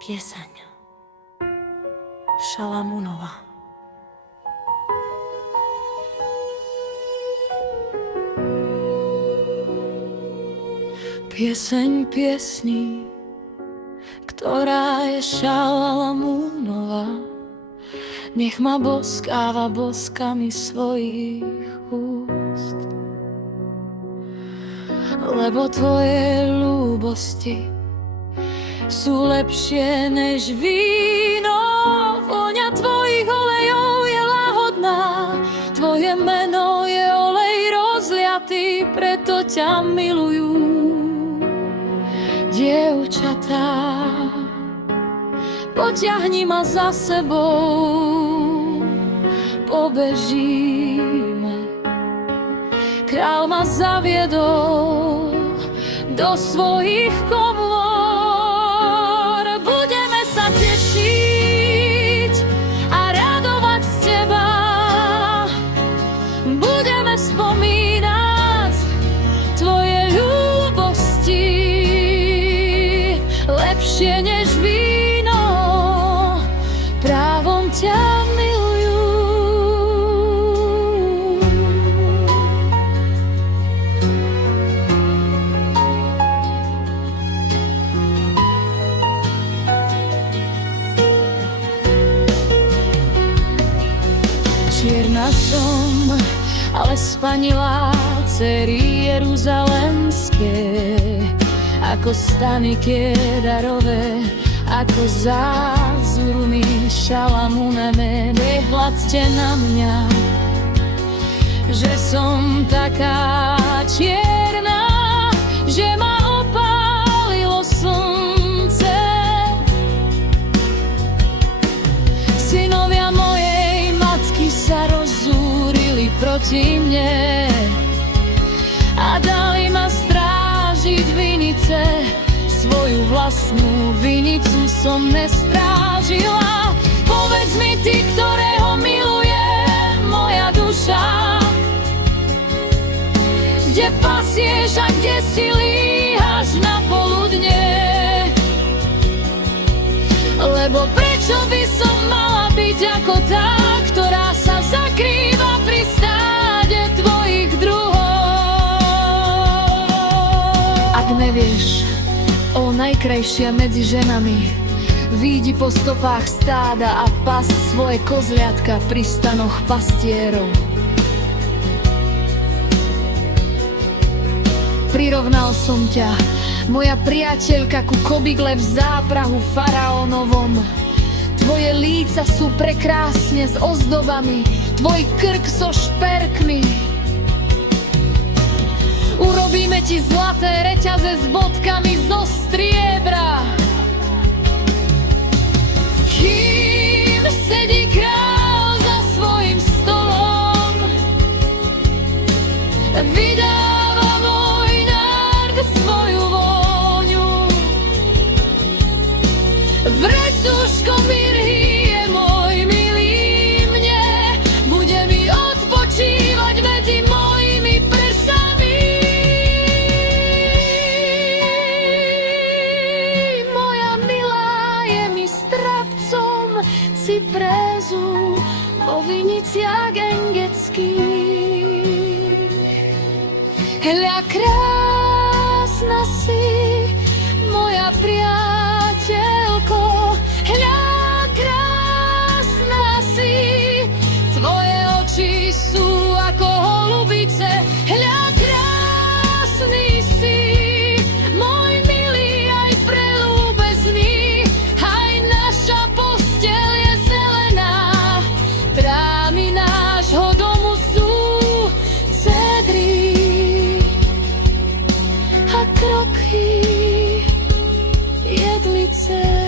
Pieseň Šalamúnova. Pieseň piesní, ktorá je Šalamúnova, nech ma boskáva boskami svojich úst. Lebo tvoje ľúbosti sú lepšie než víno, vôňa tvojich olejov je lahodná, tvoje meno je olej rozliatý, preto ťa milujú dievčatá. Potiahni ma za sebou, pobežíme. Král ma zaviedol do svojich komôr. Budeme sa tešiť a radovať z teba. Budeme spomínať tvoje ľúbosti, lepšie než víno, právom ťa milujú. Čierna som, ale spanilá, dcery jeruzalemské, ako stany Kedarové, ako zázurný Šalamúneme. Nehľadzte na mňa, že som taká čierna, že ma opálilo slnce. Synovia mojej matky sa rozúrili proti mne a dali ma strážiť vinice. Svoju vlastnú vinicu som nestrážila. Povedz mi ty, ktorého miluje moja duša, kde pasieš a kde si líhaš na poludne. Lebo prečo by som mala byť ako tá, ktorá sa zakrýva pri stáde tvojich druhov? Ak nevieš, o najkrajšia medzi ženami, vídi po stopách stáda a pas svoje kozliatka pri stanoch pastierov. Prirovnal som ťa, moja priateľka, ku kobydle v záprahu faraónovom. Tvoje líca sú prekrásne s ozdobami, tvoj krk so šperkmi. Urobíme ti zlaté reťaze s bodkami zo striebra. Kým sedí kráľ za svojím stolom, vydáva môj nárd svoju vôňu. Vrecuško mirhy je môj milý mne, bude mi odpočívať medzi mojimi prsami. Cyprézu vo viniciach engeckých. Hľa, krásna si, moja priateľko, hľa, krásna si, tvoje oči sú ako holubice, hľa, krásny si, môj milý aj preľúbezný, aj naša posteľ je zelená, trámy nášho domu sú cedry a kroky jedlice.